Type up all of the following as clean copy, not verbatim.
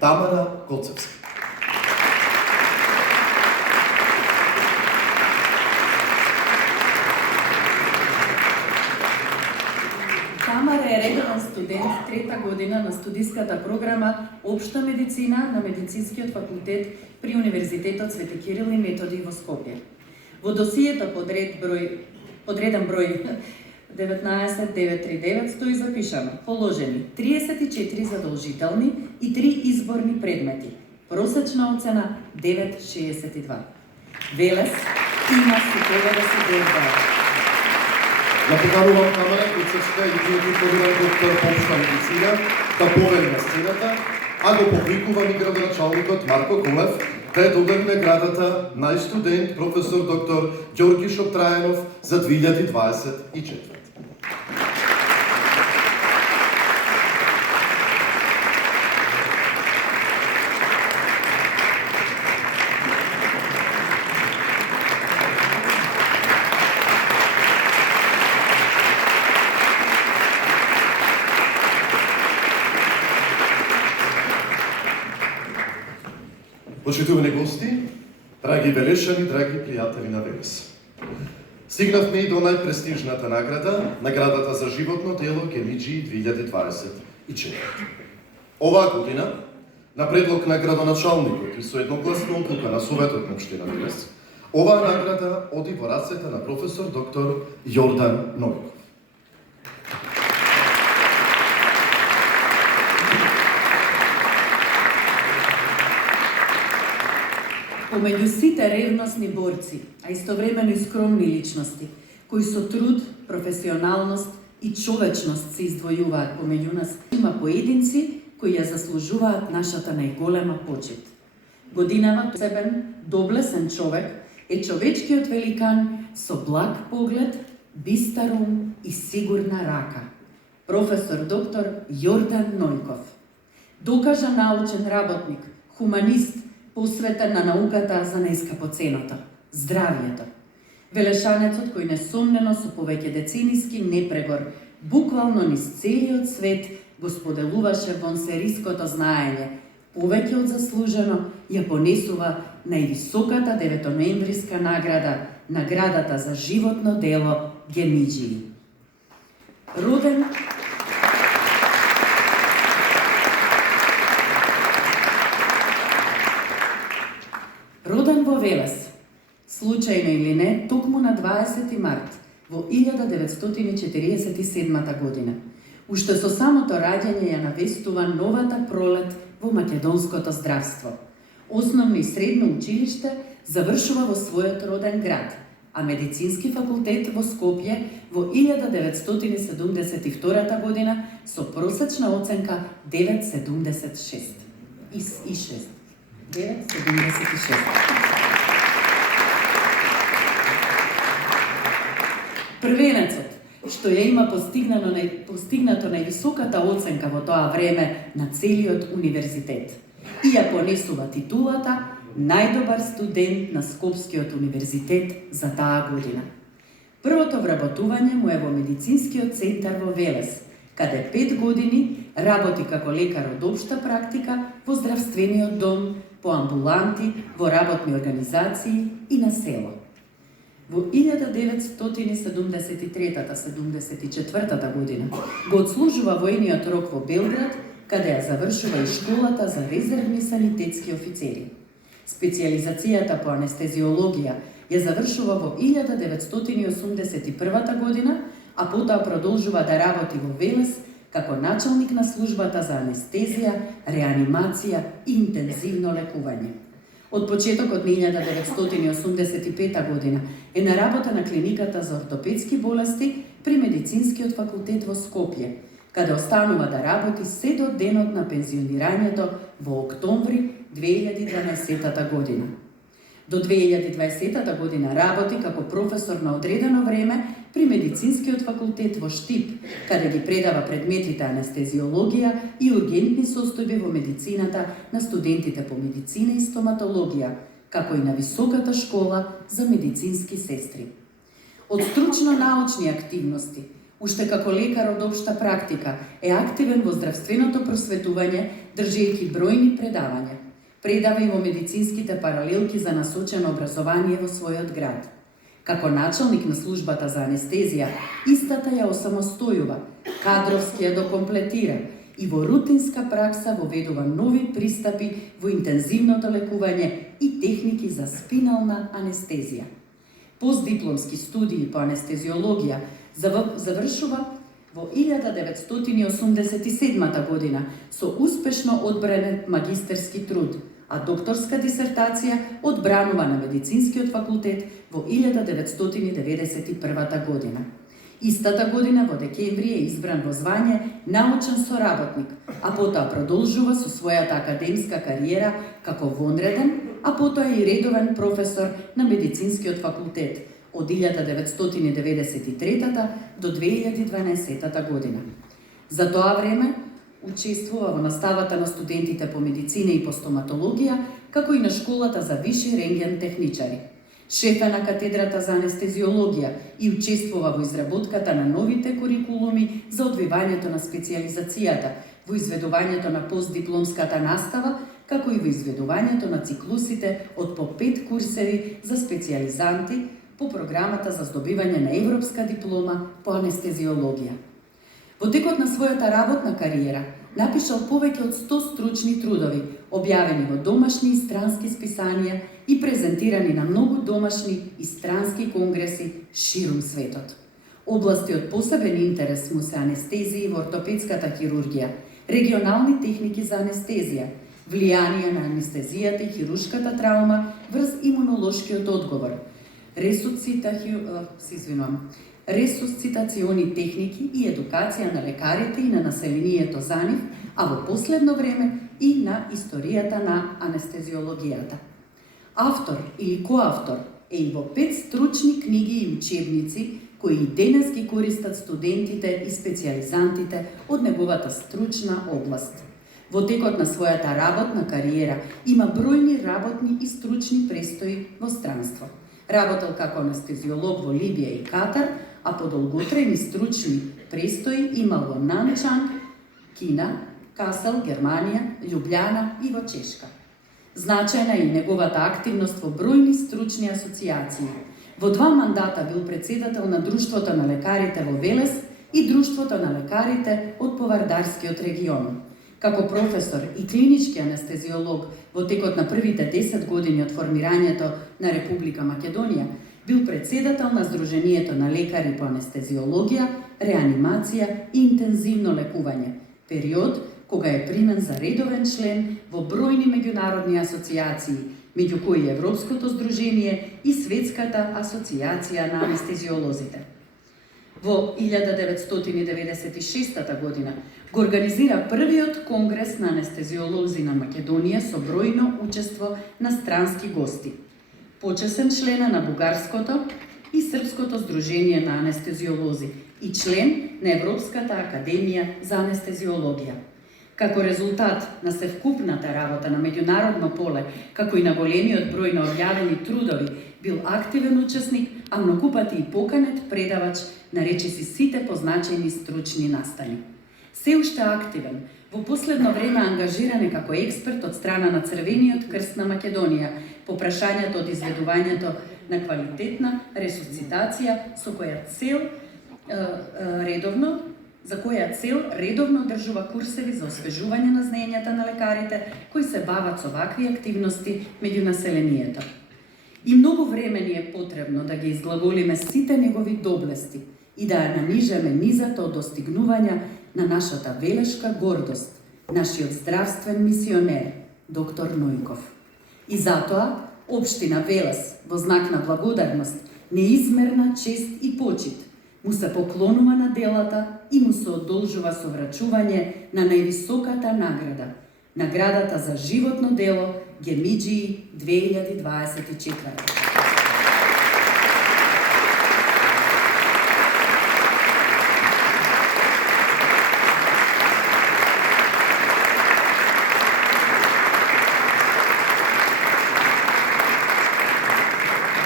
Тамара Коцевска. Тамара е редовен студент трета година на студиската програма Општа медицина на Медицинскиот факултет при Универзитетот Свети Кирил и Методи во Скопје. Во досието подреден број 19939 стои запишано: положени 34 задолжителни и 3 изборни предмети. Просечна оцена 9,62. Велес има се 99. Ја поканувам Тамара Коцевска и дипломиран доктор по општа медицина да повери на сцената, а го повикувам и градоначалникот Марко Колев да ја додели наградата на студент професор доктор Ѓорги Шоптрајанов за 2024. Почитувани гости, драги велешани, драги пријатели на Велес. Стигнавме и до најпрестижната награда, наградата за животно дело Гемиџи 2024. Оваа година, на предлог на градоначалникот и со едногласна одлука на Советот на општина Велес, оваа награда оди во рацете на професор доктор Јордан Нојков. Помеѓу сите ревностни борци, а истовремено и скромни личности, кои со труд, професионалност и човечност се издвојуваат помеѓу нас, има поединци кои ја заслужуваат нашата најголема почит. Годинава себен, доблесен човек е човечкиот великан со благ поглед, бистар ум и сигурна рака. Професор доктор Јордан Нојков. Докажан научен работник, хуманист, посветен на науката за најскапоценото – здравјето. Велешанецот кој несомнено со повеќе децениски непрегор, буквално низ целиот свет го споделуваше вонсериското знаење, повеќе од заслужено ја понесува највисоката 9-ноемвриска награда, наградата за животно дело Гемиџи. Роден во Велес, случајно или не, токму на 20 март во 1947 година. Уште со самото раѓање ја навестува новата пролет во македонското здравство. Основно и средно училиште завршува во својот роден град, а медицински факултет во Скопје во 1972 година со просечна оценка 9,76. 9,76. Првенецот, што ја има постигнато највисоката оценка во тоа време на целиот универзитет и ја понесува титулата најдобар студент на Скопскиот универзитет за таа година. Првото вработување му е во медицинскиот центар во Велес, каде 5 години работи како лекар од општа практика во здравствениот дом, по амбуланти, во работни организации и на село. Во 1973-74 година го отслужува војниот рок во Белград, каде ја завршува и школата за резервни санитетски офицери. Специјализацијата по анестезиологија ја завршува во 1981 година, а потоа продолжува да работи во Велес како началник на службата за анестезија, реанимација и интензивно лекување. Од почетокот на 1985 година е на работа на клиниката за ортопедски болести при Медицинскиот факултет во Скопје, каде останува да работи се до денот на пензионирањето во октомври 2012 година. До 2020 година работи како професор на одредено време при Медицинскиот факултет во Штип, каде ги предава предметите анестезиологија и ургентни состојби во медицината на студентите по медицина и стоматологија, како и на Високата школа за медицински сестри. Од стручно-научни активности, Уште како лекар од општа практика е активен во здравственото просветување, држејќи бројни предавања. Предава и во медицинските паралелки за насочено образование во својот град. Како началник на службата за анестезија, истата ја осамостојува, кадровски ја докомплетира и во рутинска пракса воведува нови пристапи во интензивното лекување и техники за спинална анестезија. Постдипломски студии по анестезиологија завршува во 1987 година со успешно одбранет магистерски труд, а докторска дисертација одбранува на Медицинскиот факултет во 1991 година. Истата година во декември е избран во звање научен соработник, а потоа продолжува со својата академска кариера како вонреден, а потоа и редовен професор на Медицинскиот факултет од 1993 до 2012 година. За тоа време учествува во наставата на студентите по медицина и по стоматологија, како и на школата за виши рентген техничари. Шеф е на катедрата за анестезиологија и учествува во изработката на новите курикулуми за одвивањето на специјализацијата, во изведувањето на постдипломската настава, како и во изведувањето на циклусите од по 5 курсеви за специјализанти по програмата за здобивање на европска диплома по анестезиологија. Во текот на својата работна кариера напишал повеќе од 100 стручни трудови, објавени во домашни и странски списанија и презентирани на многу домашни и странски конгреси ширум светот. Области од посебен интерес му се анестезија во ортопедската хирургија, регионални техники за анестезија, влијание на анестезијата и хируршката траума врз имунолошкиот одговор, ресусцитациони техники и едукација на лекарите и на населението за нив, а во последно време и на историјата на анестезиологијата. Автор или коавтор е и во 5 стручни книги и учебници кои и денес ги користат студентите и специјализантите од неговата стручна област. Во текот на својата работна кариера има бројни работни и стручни престои во странство. Работел како анестезиолог во Либија и Катар, а по долготрајни стручни престои имал во Нанчанг, Кина, Касел, Германија, Љубљана и во Чешка. Значајна е и неговата активност во бројни стручни асоцијации. Во 2 мандата бил председател на Друштвото на лекарите во Велес и Друштвото на лекарите од Повардарскиот регион. Како професор и клинички анестезиолог во текот на првите 10 години од формирањето на Република Македонија, бил председател на Сдруженијето на лекари по анестезиологија, реанимација и интензивно лекување, период кога е примен за редовен член во бројни меѓународни асоцијации, меѓу кои Европското сдружение и Светската асоцијација на анестезиолозите. Во 1996 година го организира првиот конгрес на анестезиолози на Македонија со бројно учество на странски гости. Почесен член на Бугарското и Српското сдружение на анестезиолози и член на Европската академија за анестезиологија. Како резултат на севкупната работа на меѓународно поле, како и на големиот број на објавени трудови, бил активен учесник, а многу пати и поканет предавач на речиси сите позначени стручни настани. Се уште активен, во последно време ангажиран е како експерт од страна на Црвениот крст на Македонија по прашањето од изведувањето на квалитетна ресусцитација со која цел редовно одржува курсеви за освежување на знаењата на лекарите кои се бават со вакви активности меѓу населението. И многу време ни е потребно да ги изглаголиме сите негови доблести и да ја нанижеме низата од достигнувања на нашата велешка гордост, нашиот здравствен мисионер, доктор Нојков. И затоа, општина Велес, во знак на благодарност, неизмерна чест и почит, му се поклонува на делата и му се одолжува со врачување на највисоката награда, наградата за животно дело Гемиџии 2024.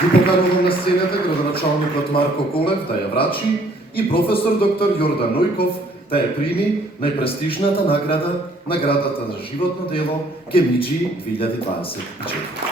Ги поканувам на сцената градоначалникот Марко Колев да ја врачи и професор доктор Јордан Нојков да ја прими најпрестижната награда, наградата за животно дело Кемиџи 2024.